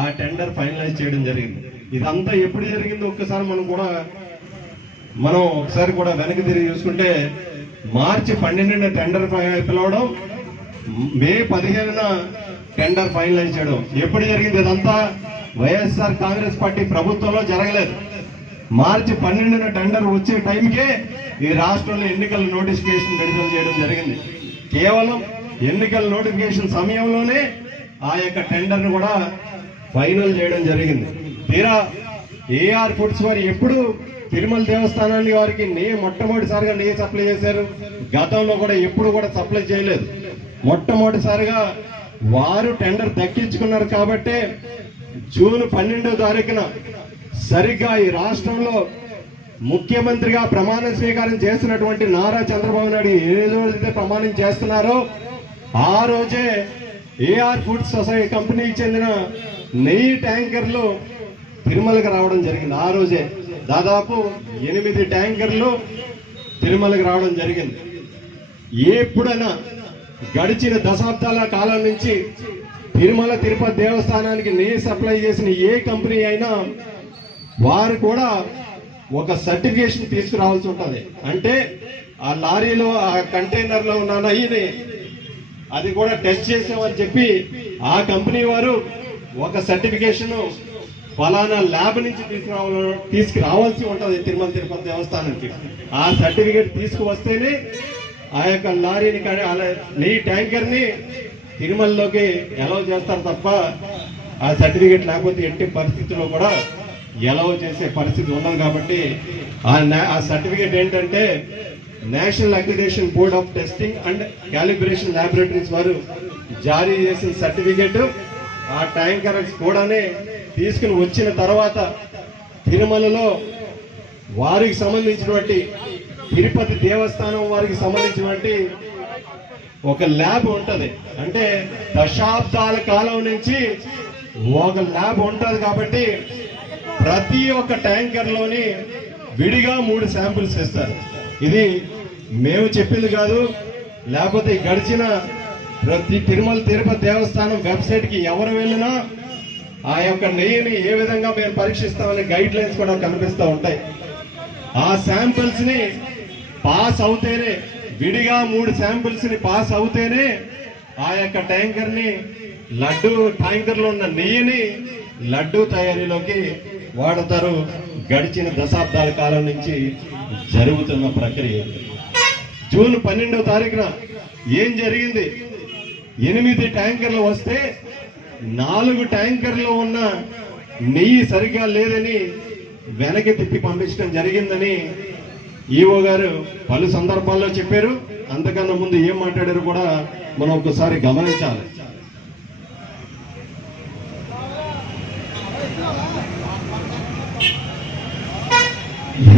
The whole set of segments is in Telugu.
ఆ టెండర్ ఫైనలైజ్ చేయడం జరిగింది. ఇదంతా ఎప్పుడు జరిగింది ఒక్కసారి మనం కూడా మనం ఒకసారి కూడా వెనక్కి తిరిగి చూసుకుంటే మార్చి పన్నెండున టెండర్ పిలవడం మే పదిహేనున టెండర్ ఫైనలైజ్ చేయడం. ఎప్పుడు జరిగింది ఇదంతా? వైఎస్ఆర్ కాంగ్రెస్ పార్టీ ప్రభుత్వంలో జరగలేదు. మార్చి పన్నెండున టెండర్ వచ్చే టైంకే ఈ రాష్ట్రంలో ఎన్నికల నోటిఫికేషన్ విడుదల చేయడం జరిగింది. కేవలం ఎన్నికల నోటిఫికేషన్ సమయంలోనే ఆ యొక్క టెండర్ను కూడా ఫైనల్ చేయడం జరిగింది. తీరా ఏఆర్ ఫుడ్స్ వారు ఎప్పుడు తిరుమల దేవస్థానాన్ని వారికి నే మొట్టమొదటిసారిగా నెయ్యి సప్లై చేశారు. గతంలో కూడా ఎప్పుడు కూడా సప్లై చేయలేదు. మొట్టమొదటిసారిగా వారు టెండర్ దక్కించుకున్నారు కాబట్టే జూన్ పన్నెండో తారీఖున సరిగ్గా ఈ రాష్ట్రంలో ముఖ్యమంత్రిగా ప్రమాణ స్వీకారం చేసినటువంటి నారా చంద్రబాబు నాయుడు ఏ రోజైతే ప్రమాణం చేస్తున్నారో ఆ రోజే ఏఆర్ ఫుడ్ సొసైటీ కంపెనీకి చెందిన నెయ్యి ట్యాంకర్లు తిరుమలకు రావడం జరిగింది. ఆ రోజే దాదాపు ఎనిమిది ట్యాంకర్లు తిరుమలకి రావడం జరిగింది. ఎప్పుడైనా గడిచిన దశాబ్దాల కాలం నుంచి తిరుమల తిరుపతి దేవస్థానానికి నెయ్యి సప్లై చేసిన ఏ కంపెనీ అయినా వారు కూడా ఒక సర్టిఫికేషన్ తీసుకురావాల్సి ఉంటుంది. అంటే ఆ లారీలో ఆ కంటైనర్లో ఉన్న నెయ్యిని అది కూడా టెస్ట్ చేసామని చెప్పి ఆ కంపెనీ వారు ఒక సర్టిఫికేషన్ ఫలానా ల్యాబ్ నుంచి తీసుకురావాల తీసుకురావాల్సి ఉంటుంది తిరుమల తిరుపతి దేవస్థానానికి. ఆ సర్టిఫికేట్ తీసుకువస్తేనే ఆ యొక్క లారీని కానీ అలా నెయ్యి ట్యాంకర్ని తిరుమలలోకి ఎలవ్ చేస్తారు తప్ప ఆ సర్టిఫికేట్ లేకపోతే ఎట్టి పరిస్థితుల్లో కూడా ఎలవ్ చేసే పరిస్థితి ఉండదు కాబట్టి ఆ ఆ సర్టిఫికేట్ ఏంటంటే National Accreditation Board of Testing and Calibration Laboratories వారు జారీ చేసిన సర్టిఫికేట్ ఆ ట్యాంకర్స్ కూడానే తీసుకుని వచ్చిన తర్వాత తిరుమలలో వారికి సంబంధించినటువంటి తిరుపతి దేవస్థానం వారికి సంబంధించినటువంటి ఒక ల్యాబ్ ఉంటుంది. అంటే దశాబ్దాల కాలం నుంచి ఒక ల్యాబ్ ఉంటుంది కాబట్టి ప్రతి ఒక్క ట్యాంకర్లోని విడిగా మూడు శాంపిల్స్ ఇస్తారు. ఇది మేము చెప్పింది కాదు లేకపోతే గడిచిన ప్రతి తిరుమల తిరుపతి దేవస్థానం వెబ్సైట్కి ఎవరు వెళ్ళినా ఆ యొక్క నెయ్యిని ఏ విధంగా మేము పరీక్షిస్తామనే గైడ్ లైన్స్ కూడా కనిపిస్తూ ఉంటాయి. ఆ శాంపిల్స్ని పాస్ అవుతేనే విడిగా మూడు శాంపిల్స్ని పాస్ అవుతేనే ఆ యొక్క ట్యాంకర్ని లడ్డు ట్యాంకర్లో ఉన్న నెయ్యిని లడ్డు తయారీలోకి వాడతారు. గడిచిన దశాబ్దాల కాలం నుంచి జరుగుతున్న ప్రక్రియ. జూన్ పన్నెండవ తారీఖున ఏం జరిగింది? ఎనిమిది ట్యాంకర్లు వస్తే నాలుగు ట్యాంకర్లు ఉన్న నెయ్యి సరిగ్గా లేదని వెనక్కి తిప్పి పంపించడం జరిగిందని ఈఓ గారు పలు సందర్భాల్లో చెప్పారు. అంతకన్నా ముందు ఏం మాట్లాడారు కూడా మనం ఒకసారి గమనించాలి.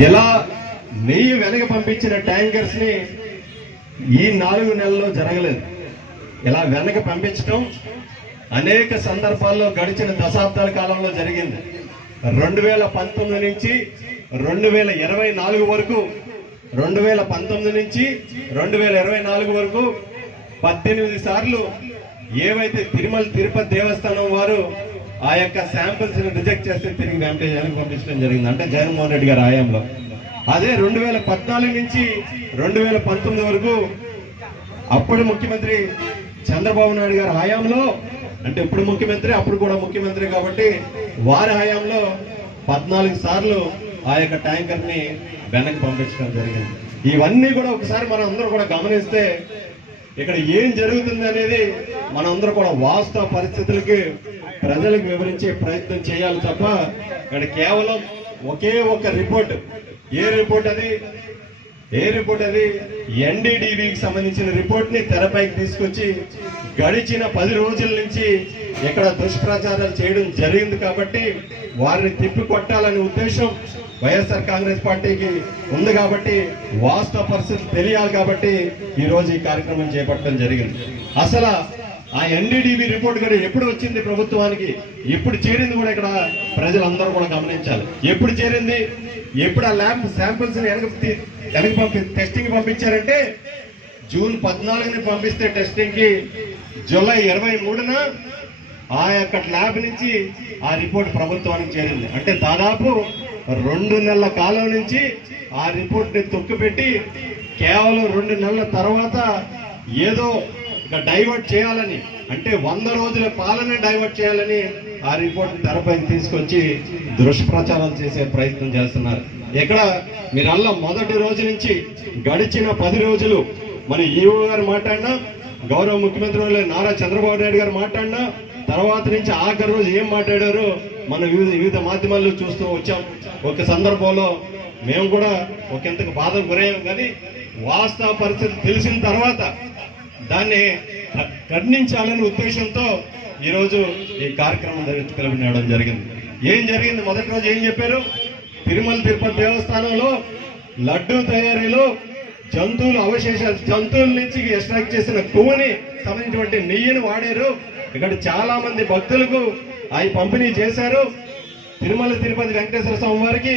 ఎలా నెయ్యి వెనక పంపించిన ట్యాంకర్స్ని ఈ నాలుగు నెలల్లో జరగలేదు. ఇలా వెనక్కి పంపించడం అనేక సందర్భాల్లో గడిచిన దశాబ్దాల కాలంలో జరిగింది. రెండు వేల పంతొమ్మిది నుంచి రెండు వేల ఇరవై నాలుగు వరకు రెండు వేల పంతొమ్మిది నుంచి రెండు వేల ఇరవై నాలుగు వరకు పద్దెనిమిది సార్లు ఏవైతే తిరుమల తిరుపతి దేవస్థానం వారు ఆ యొక్క శాంపిల్స్ని రిజెక్ట్ చేస్తే తిరిగి వెంకటేశ్వరానికి పంపించడం జరిగింది. అంటే జగన్మోహన్ రెడ్డి గారి హయాంలో అదే రెండు వేల పద్నాలుగు నుంచి రెండు వేల పంతొమ్మిది వరకు అప్పుడు ముఖ్యమంత్రి చంద్రబాబు నాయుడు గారి హయాంలో అంటే ఇప్పుడు ముఖ్యమంత్రి అప్పుడు కూడా ముఖ్యమంత్రి కాబట్టి వారి హయాంలో పద్నాలుగు సార్లు ఆ యొక్క ట్యాంకర్ని వెనక్కి పంపించడం జరిగింది. ఇవన్నీ కూడా ఒకసారి మనం అందరూ కూడా గమనిస్తే ఇక్కడ ఏం జరుగుతుంది అనేది మనందరూ కూడా వాస్తవ పరిస్థితులకి ప్రజలకు వివరించే ప్రయత్నం చేయాలి తప్ప ఇక్కడ కేవలం ఒకే ఒక రిపోర్ట్. ఏ రిపోర్ట్ అది? ఏ రిపోర్ట్ అది? ఎన్డీడీబీకి సంబంధించిన రిపోర్ట్ని తెరపైకి తీసుకొచ్చి గడిచిన పది రోజుల నుంచి ఇక్కడ దుష్ప్రచారాలు చేయడం జరిగింది కాబట్టి వారిని తిప్పి కొట్టాలనే ఉద్దేశం వైఎస్ఆర్ కాంగ్రెస్ పార్టీకి ఉంది కాబట్టి వాస్తవ పరిస్థితి తెలియాలి కాబట్టి ఈ రోజు ఈ కార్యక్రమం చేపట్టడం జరిగింది. అసలు ఆ ఎన్డీడీబీ రిపోర్ట్ కూడా ఎప్పుడు వచ్చింది ప్రభుత్వానికి? ఎప్పుడు చేరింది కూడా ఇక్కడ ప్రజలందరూ కూడా గమనించాలి. ఎప్పుడు చేరింది? ఎప్పుడు ఆ ల్యాబ్ శాంపిల్స్ వెనక తీ- పంపి టెస్టింగ్ పంపించారంటే జూన్ పద్నాలుగుని పంపిస్తే టెస్టింగ్కి జూలై ఇరవై మూడున ఆ యొక్క ల్యాబ్ నుంచి ఆ రిపోర్ట్ ప్రభుత్వానికి చేరింది. అంటే దాదాపు రెండు నెలల కాలం నుంచి ఆ రిపోర్ట్ని తొక్కుపెట్టి కేవలం రెండు నెలల తర్వాత ఏదో ఇక డైవర్ట్ చేయాలని అంటే వంద రోజుల పాలన డైవర్ట్ చేయాలని ఆ రిపోర్ట్ తెరపైకి తీసుకొచ్చి దుష్ప్రచారం చేసే ప్రయత్నం చేస్తున్నారు. ఇక్కడ మీరల్లా మొదటి రోజు నుంచి గడిచిన పది రోజులు మన ఈవో గారు మాట్లాడినా గౌరవ ముఖ్యమంత్రి నారా చంద్రబాబు నాయుడు గారు మాట్లాడినా తర్వాత నుంచి ఆఖరి రోజు ఏం మాట్లాడారో మనం వివిధ వివిధ మాధ్యమాల్లో చూస్తూ వచ్చాం. ఒక సందర్భంలో మేము కూడా ఒకంతకు బాధకు గురయ్యాం కానీ వాస్తవ పరిస్థితి తెలిసిన తర్వాత దాన్ని ఖండించాలనే ఉద్దేశంతో ఈరోజు ఈ కార్యక్రమం పిలుపునివ్వడం జరిగింది. ఏం జరిగింది? మొదటి రోజు ఏం చెప్పారు? తిరుమల తిరుపతి దేవస్థానంలో లడ్డూ తయారీలో జంతువుల అవశేషాలు జంతువుల నుంచి ఎక్స్ట్రాక్ట్ చేసిన కొవ్వుని సంబంధించినటువంటి నెయ్యిని వాడారు. ఇక్కడ చాలా మంది భక్తులకు అవి పంపిణీ చేశారు. తిరుమల తిరుపతి వెంకటేశ్వర స్వామి వారికి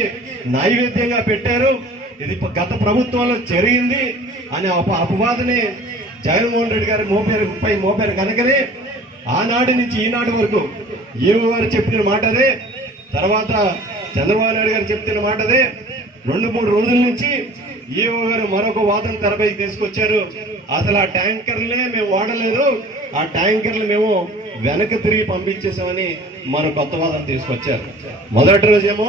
నైవేద్యంగా పెట్టారు. ఇది గత ప్రభుత్వంలో జరిగింది అనే అపవాదని జగన్మోహన్ రెడ్డి గారి మోపేరు పై మోపారు కనుకనే ఆనాటి నుంచి ఈనాటి వరకు ఈవో గారు చెప్పిన మాటలే. తర్వాత చంద్రబాబు నాయుడు గారు చెప్తున్న మాట అదే రెండు మూడు రోజుల నుంచి ఈఓ గారు మరొక వాదన తెరపైకి తీసుకొచ్చారు. అసలు ఆ ట్యాంకర్లే మేము వాడలేదు. ఆ ట్యాంకర్లు మేము వెనక్కి తిరిగి పంపించేసామని మన కొత్త వాదన తీసుకొచ్చారు. మొదటి రోజేమో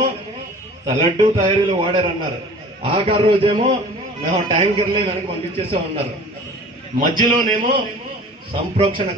లడ్డు తయారీలో వాడారన్నారు. ఆఖరి రోజేమో మేము ట్యాంకర్లే వెనక్కి పంపించేసామన్నారు మధ్యలోనేమో సంప్రోక్షణ